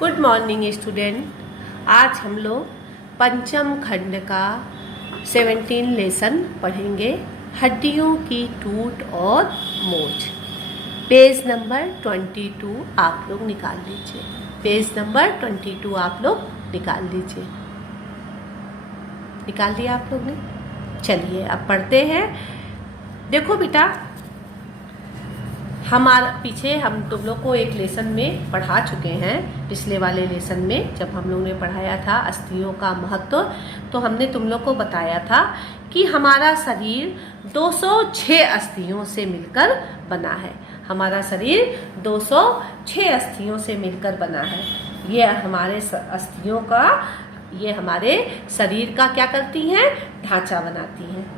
Good morning student. आज हम लोग पंचम खंड का 17 लेसन पढ़ेंगे, हड्डियों की टूट और मोच। पेज नंबर 22 आप लोग निकाल लीजिए। पेज नंबर 22 आप लोग निकाल लीजिए। निकाल दिया आप लोग ने? चलिए अब पढ़ते हैं। देखो बेटा, हमारा पीछे हम तुम लोग को एक लेसन में पढ़ा चुके हैं। पिछले वाले लेसन में जब हम लोग ने पढ़ाया था अस्थियों का महत्व, तो हमने तुम लोग को बताया था कि हमारा शरीर 206 अस्थियों से मिलकर बना है। हमारा शरीर 206 अस्थियों से मिलकर बना है। ये हमारे अस्थियों का, ये हमारे शरीर का क्या करती हैं? ढांचा बनाती हैं।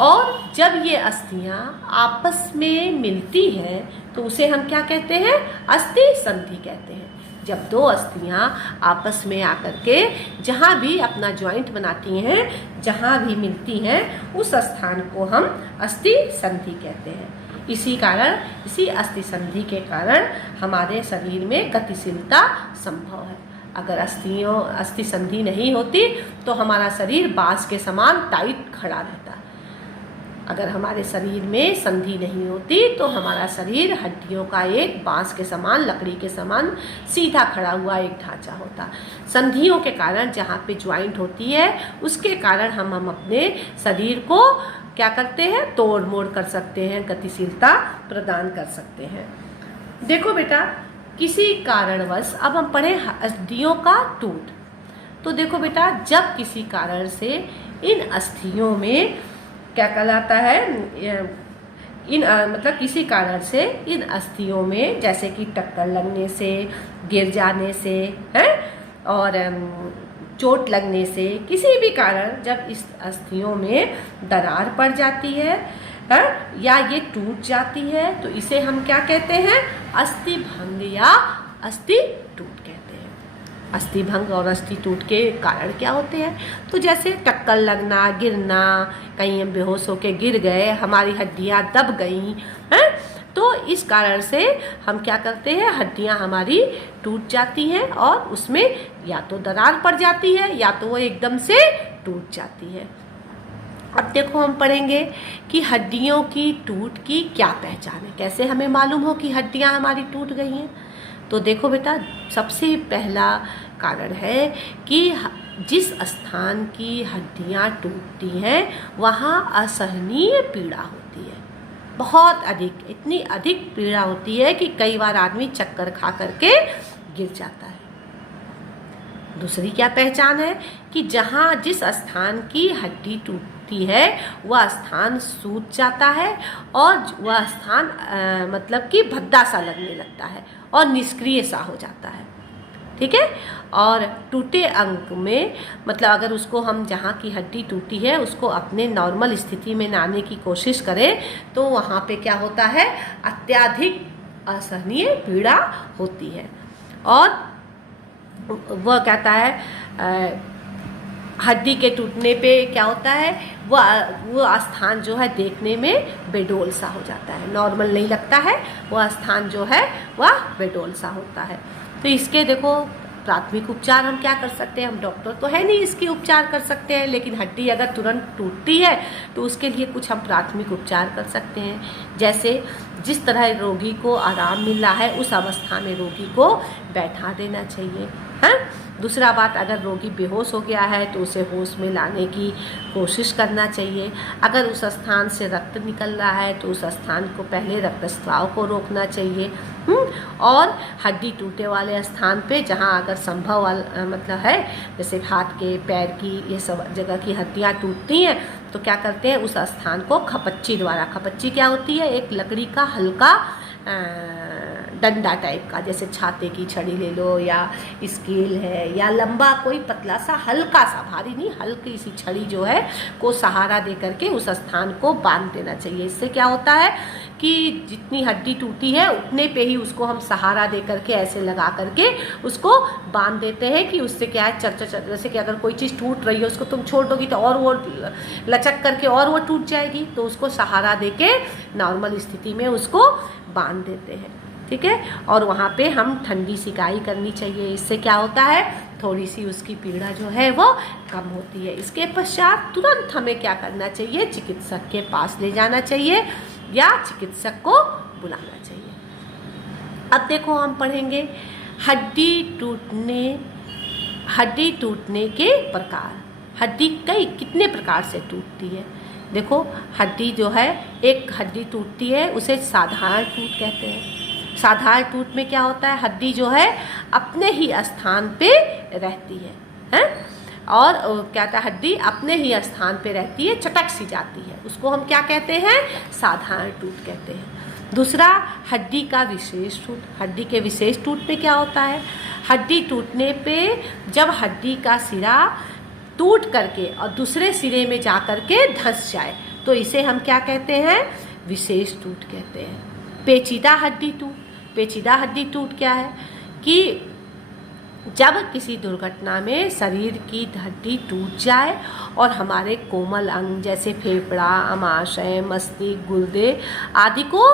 और जब ये अस्थियां आपस में मिलती हैं तो उसे हम क्या कहते हैं? अस्थि संधि कहते हैं। जब दो अस्थियां आपस में आकर के जहाँ भी अपना ज्वाइंट बनाती हैं, जहाँ भी मिलती हैं, उस स्थान को हम अस्थि संधि कहते हैं। इसी कारण, इसी अस्थि संधि के कारण हमारे शरीर में गतिशीलता संभव है। अगर अस्थि संधि नहीं होती तो हमारा शरीर बांस के समान टाइट खड़ा रहता है। अगर हमारे शरीर में संधि नहीं होती तो हमारा शरीर हड्डियों का एक बांस के समान, लकड़ी के समान सीधा खड़ा हुआ एक ढांचा होता। संधियों के कारण जहाँ पे ज्वाइंट होती है, उसके कारण हम अपने शरीर को क्या करते हैं? तोड़ मोड़ कर सकते हैं, गतिशीलता प्रदान कर सकते हैं। देखो बेटा, किसी कारणवश अब हम पढ़े अस्थियों का टूट। तो देखो बेटा, जब किसी कारण से इन अस्थियों में क्या कहलाता है, मतलब किसी कारण से इन अस्थियों में, जैसे कि टक्कर लगने से, गिर जाने से है, और चोट लगने से, किसी भी कारण जब इस अस्थियों में दरार पड़ जाती है या ये टूट जाती है, तो इसे हम क्या कहते हैं? अस्थि भंग या अस्थि टूट कहते हैं। अस्थि भंग और अस्थि टूट के कारण क्या होते हैं? तो जैसे टक्कर लगना, गिरना, कहीं हम बेहोश होकर गिर गए, हमारी हड्डियां दब गई हैं, तो इस कारण से हम क्या करते हैं? हड्डियां हमारी टूट जाती हैं और उसमें या तो दरार पड़ जाती है या तो वो एकदम से टूट जाती है। अब देखो, हम पढ़ेंगे कि हड्डियों की टूट की क्या पहचान है, कैसे हमें मालूम हो कि हड्डियां हमारी टूट गई हैं। तो देखो बेटा, सबसे पहला कारण है कि जिस स्थान की हड्डियां टूटती हैं वहाँ असहनीय पीड़ा होती है, बहुत अधिक, इतनी अधिक पीड़ा होती है कि कई बार आदमी चक्कर खा करके गिर जाता है। दूसरी क्या पहचान है कि जहाँ जिस स्थान की हड्डी टूटती है वह स्थान सूज जाता है और वह स्थान मतलब कि भद्दा सा लगने लगता है और निष्क्रिय सा हो जाता है। ठीक है। और टूटे अंग में, मतलब अगर उसको हम, जहाँ की हड्डी टूटी है, उसको अपने नॉर्मल स्थिति में लाने की कोशिश करें तो वहाँ पे क्या होता है? अत्यधिक असहनीय पीड़ा होती है। और वह कहता है हड्डी के टूटने पे क्या होता है? वह स्थान जो है देखने में बेडोल सा हो जाता है, नॉर्मल नहीं लगता है, वह स्थान जो है वह बेडोल सा होता है। तो इसके देखो प्राथमिक उपचार हम क्या कर सकते हैं? हम डॉक्टर तो है नहीं इसके उपचार कर सकते हैं, लेकिन हड्डी अगर तुरंत टूटती है तो उसके लिए कुछ हम प्राथमिक उपचार कर सकते हैं। जैसे जिस तरह रोगी को आराम मिल रहा है उस अवस्था में रोगी को बैठा देना चाहिए, है। दूसरा बात, अगर रोगी बेहोश हो गया है तो उसे होश में लाने की कोशिश करना चाहिए। अगर उस स्थान से रक्त निकल रहा है तो उस स्थान को पहले रक्तस्राव को रोकना चाहिए। और हड्डी टूटे वाले स्थान पे जहाँ अगर संभव मतलब है, जैसे हाथ के, पैर की, ये सब जगह की हड्डियाँ टूटती हैं तो क्या करते हैं? उस स्थान को खपच्ची द्वारा, खपच्ची क्या होती है? एक लकड़ी का हल्का डंडा टाइप का, जैसे छाते की छड़ी ले लो या स्केल है या लंबा कोई पतला सा, हल्का सा, भारी नहीं, हल्की सी छड़ी जो है को सहारा दे करके उस स्थान को बांध देना चाहिए। इससे क्या होता है कि जितनी हड्डी टूटी है उतने पे ही उसको हम सहारा दे करके ऐसे लगा करके उसको बांध देते हैं कि उससे क्या है, जैसे कि अगर कोई चीज़ टूट रही है उसको तुम छोड़ दोगी तो और वो लचक करके और वो टूट जाएगी, तो उसको सहारा दे के नॉर्मल स्थिति में उसको बांध देते हैं। ठीक है। और वहाँ पे हम ठंडी सिकाई करनी चाहिए, इससे क्या होता है, थोड़ी सी उसकी पीड़ा जो है वो कम होती है। इसके पश्चात तुरंत हमें क्या करना चाहिए, चिकित्सक के पास ले जाना चाहिए या चिकित्सक को बुलाना चाहिए। अब देखो हम पढ़ेंगे हड्डी टूटने के प्रकार। हड्डी कितने प्रकार से टूटती है। देखो हड्डी जो है, एक हड्डी टूटती है उसे साधारण टूट कहते हैं। साधारण टूट में क्या होता है, हड्डी जो है अपने ही स्थान पे रहती है, और क्या कहता है, हड्डी अपने ही स्थान पे रहती है, चटक सी जाती है, उसको हम क्या कहते हैं, साधारण टूट कहते हैं। दूसरा, हड्डी का विशेष टूट। हड्डी के विशेष टूट पे क्या होता है, हड्डी टूटने पे जब हड्डी का सिरा टूट करके और दूसरे सिरे में जा करके धंस जाए तो इसे हम क्या कहते हैं, विशेष टूट कहते हैं। पेचीदा हड्डी टूट। पेचीदा हड्डी टूट क्या है कि जब किसी दुर्घटना में शरीर की हड्डी टूट जाए और हमारे कोमल अंग जैसे फेफड़ा, अमाशय, मस्तिष्क, गुर्दे आदि को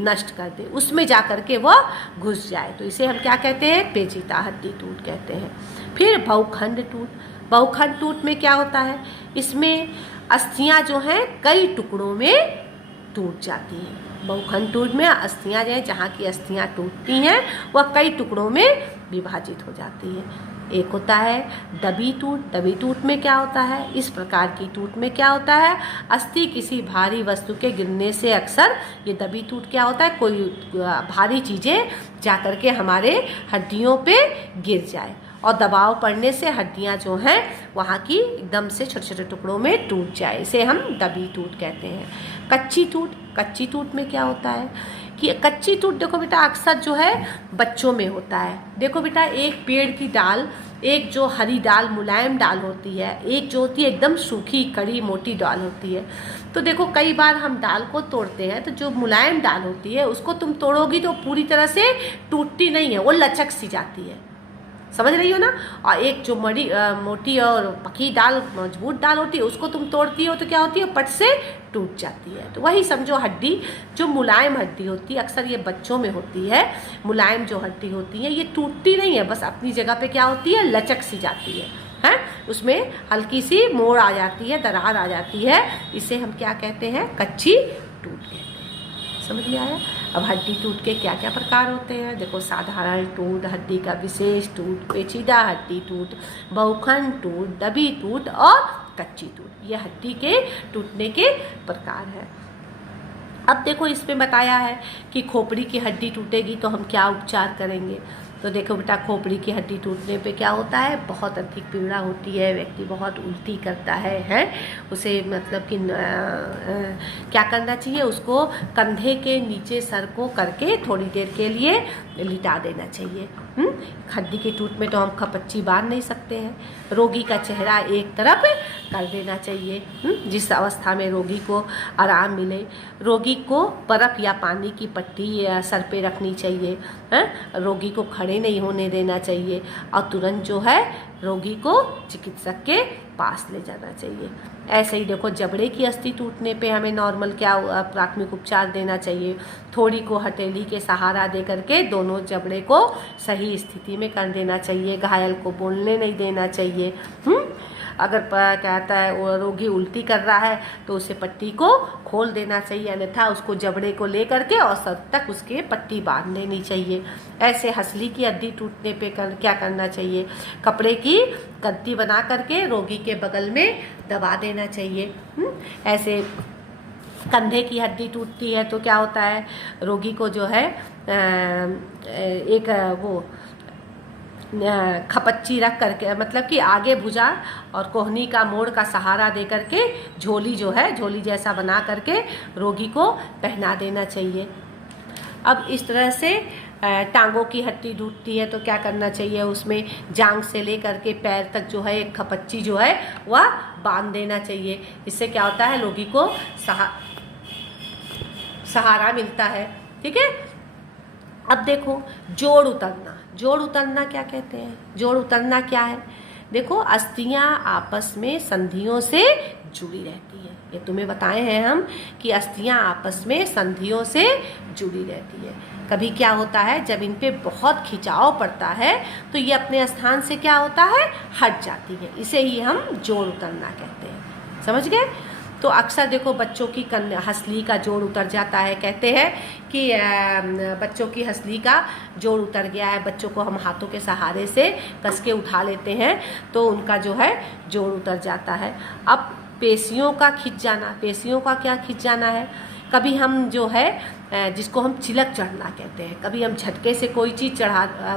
नष्ट कर दे, उसमें जा कर के वह घुस जाए, तो इसे हम क्या कहते हैं, पेचीदा हड्डी टूट कहते हैं। फिर बहुखंड टूट। बहुखंड टूट में क्या होता है, इसमें अस्थियां जो हैं कई टुकड़ों में टूट जाती हैं। बहुखंड टूट में अस्थियां जो है, जहाँ की अस्थियां टूटती हैं वह कई टुकड़ों में विभाजित हो जाती है। एक होता है दबी टूट। दबी टूट में क्या होता है, इस प्रकार की टूट में क्या होता है, अस्थि किसी भारी वस्तु के गिरने से अक्सर ये दबी टूट क्या होता है, कोई भारी चीज़ें जा कर के हमारे हड्डियों पे गिर जाए और दबाव पड़ने से हड्डियां जो हैं वहाँ की एकदम से छोटे छोटे टुकड़ों में टूट जाए, इसे हम दबी टूट कहते हैं। कच्ची टूट। कच्ची टूट में क्या होता है कि कच्ची टूट, देखो बेटा, अक्सर जो है बच्चों में होता है। देखो बेटा, एक पेड़ की डाल, एक जो हरी डाल मुलायम डाल होती है, एक जो होती है एकदम सूखी कड़ी मोटी डाल होती है। तो देखो कई बार हम डाल को तोड़ते हैं तो जो मुलायम डाल होती है उसको तुम तोड़ोगी तो पूरी तरह से टूटती नहीं है, वो लचक सी जाती है, समझ रही हो ना। और एक जो मोटी और पकी डाल, मजबूत डाल होती है, उसको तुम तोड़ती हो तो क्या होती है, पट से टूट जाती है। तो वही समझो, हड्डी जो मुलायम हड्डी होती है, अक्सर ये बच्चों में होती है, मुलायम जो हड्डी होती है ये टूटती नहीं है, बस अपनी जगह पे क्या होती है, लचक सी जाती है, उसमें हल्की सी मोड़ आ जाती है, दरार आ जाती है, इसे हम क्या कहते हैं, कच्ची टूट कहते हैं। समझ में आया। अब हड्डी टूट के क्या क्या प्रकार होते हैं, देखो, साधारण टूट, हड्डी का विशेष टूट, पेचीदा हड्डी टूट, बहुखंड टूट, दबी टूट और कच्ची टूट, ये हड्डी के टूटने के प्रकार है। अब देखो इसमें बताया है कि खोपड़ी की हड्डी टूटेगी तो हम क्या उपचार करेंगे। तो देखो बेटा, खोपड़ी की हड्डी टूटने पे क्या होता है, बहुत अधिक पीड़ा होती है, व्यक्ति बहुत उल्टी करता है, उसे मतलब कि क्या करना चाहिए, उसको कंधे के नीचे सर को करके थोड़ी देर के लिए लिटा देना चाहिए। हड्डी की टूट में तो हम खपच्ची बांध नहीं सकते हैं, रोगी का चेहरा एक तरफ कर देना चाहिए, जिस अवस्था में रोगी को आराम मिले। रोगी को बर्फ़ या पानी की पट्टी सर पे रखनी चाहिए, रोगी को खड़े नहीं होने देना चाहिए और तुरंत जो है रोगी को चिकित्सक के पास ले जाना चाहिए। ऐसे ही देखो, जबड़े की अस्थि टूटने पे हमें नॉर्मल क्या प्राथमिक उपचार देना चाहिए, थोड़ी को हथेली के सहारा दे करके दोनों जबड़े को सही स्थिति में कर देना चाहिए, घायल को बोलने नहीं देना चाहिए। अगर कहता है वो रोगी उल्टी कर रहा है तो उसे पट्टी को खोल देना चाहिए, अन्यथा उसको जबड़े को ले करके और सर तक उसके पट्टी बांध देनी चाहिए। ऐसे हंसली की हड्डी टूटने पे क्या करना चाहिए, कपड़े की गद्दी बना करके रोगी के बगल में दबा देना चाहिए। ऐसे कंधे की हड्डी टूटती है तो क्या होता है, रोगी को जो है एक वो खपच्ची रख करके, मतलब कि आगे भुजा और कोहनी का मोड़ का सहारा दे करके झोली जो है, झोली जैसा बना करके रोगी को पहना देना चाहिए। अब इस तरह से टांगों की हड्डी टूटती है तो क्या करना चाहिए, उसमें जांघ से ले करके पैर तक जो है एक खपच्ची जो है वह बांध देना चाहिए। इससे क्या होता है, रोगी को सहारा मिलता है। ठीक है। अब देखो, जोड़ उतरना। जोड़ उतरना क्या कहते हैं, जोड़ उतरना क्या है, देखो, अस्थियां आपस में संधियों से जुड़ी रहती है। ये तुम्हें बताए हैं हम कि अस्थियां आपस में संधियों से जुड़ी रहती है। कभी क्या होता है, जब इन पे बहुत खिंचाव पड़ता है तो ये अपने स्थान से क्या होता है, हट जाती है। इसे ही हम जोड़ उतरना कहते हैं। समझ गए? तो अक्सर देखो बच्चों की हंसली का जोड़ उतर जाता है, कहते हैं कि बच्चों की हंसली का जोड़ उतर गया है, बच्चों को हम हाथों के सहारे से कस के उठा लेते हैं तो उनका जो है जोड़ उतर जाता है। अब पेशियों का खिंच जाना, पेशियों का क्या खिंच जाना है, कभी हम जो है जिसको हम चिलक चढ़ना कहते हैं, कभी हम झटके से कोई चीज़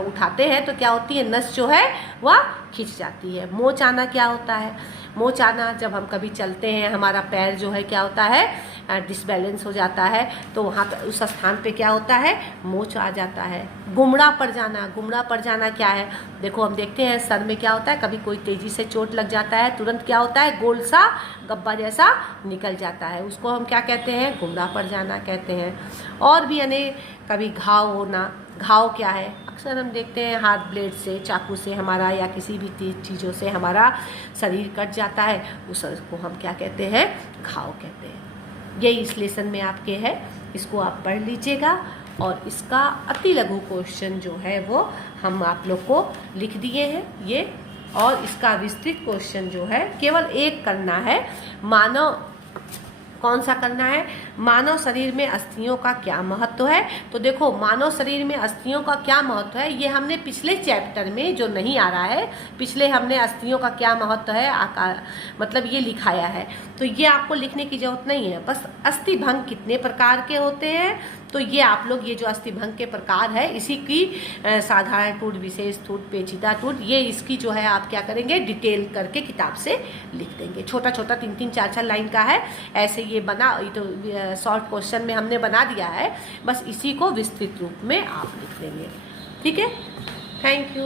उठाते हैं तो क्या होती है, नस जो है वह खिंच जाती है। मोच आना क्या होता है, मोच आना जब हम कभी चलते हैं हमारा पैर जो है क्या होता है, डिसबैलेंस हो जाता है तो वहाँ पर उस स्थान पे क्या होता है, मोच आ जाता है। गुमड़ा पड़ जाना, गुमड़ा पड़ जाना क्या है, देखो हम देखते हैं सर में क्या होता है, कभी कोई तेज़ी से चोट लग जाता है तुरंत क्या होता है, गोल सा गब्बा जैसा निकल जाता है, उसको हम क्या कहते हैं, गुमड़ा पड़ जाना कहते हैं। और भी अनेक, कभी घाव होना, घाव क्या है, अक्सर हम देखते हैं हाथ ब्लेड से, चाकू से हमारा या किसी भी चीज़ों से हमारा शरीर कट जाता है, उसको हम क्या कहते हैं, घाव कहते हैं। यही इस लेसन में आपके है, इसको आप पढ़ लीजिएगा। और इसका अति लघु क्वेश्चन जो है वो हम आप लोग को लिख दिए हैं ये, और इसका विस्तृत क्वेश्चन जो है केवल एक करना है, मानव, कौन सा करना है, मानव शरीर में अस्थियों का क्या महत्व है। तो देखो मानव शरीर में अस्थियों का क्या महत्व है, ये हमने पिछले चैप्टर में जो नहीं आ रहा है, पिछले हमने अस्थियों का क्या महत्व है आकार मतलब ये लिखाया है, तो ये आपको लिखने की जरूरत नहीं है। बस अस्थि भंग कितने प्रकार के होते हैं, तो ये आप लोग ये जो अस्थि भंग के प्रकार है इसी की साधारण टूट, विशेष टूट, पेचीदा टूट, ये इसकी जो है आप क्या करेंगे, डिटेल करके किताब से लिख देंगे। छोटा छोटा 3-3, 4-4 लाइन का है, ऐसे ये बना, ये तो शॉर्ट क्वेश्चन में हमने बना दिया है, बस इसी को विस्तृत रूप में आप लिख देंगे। ठीक है, थैंक यू।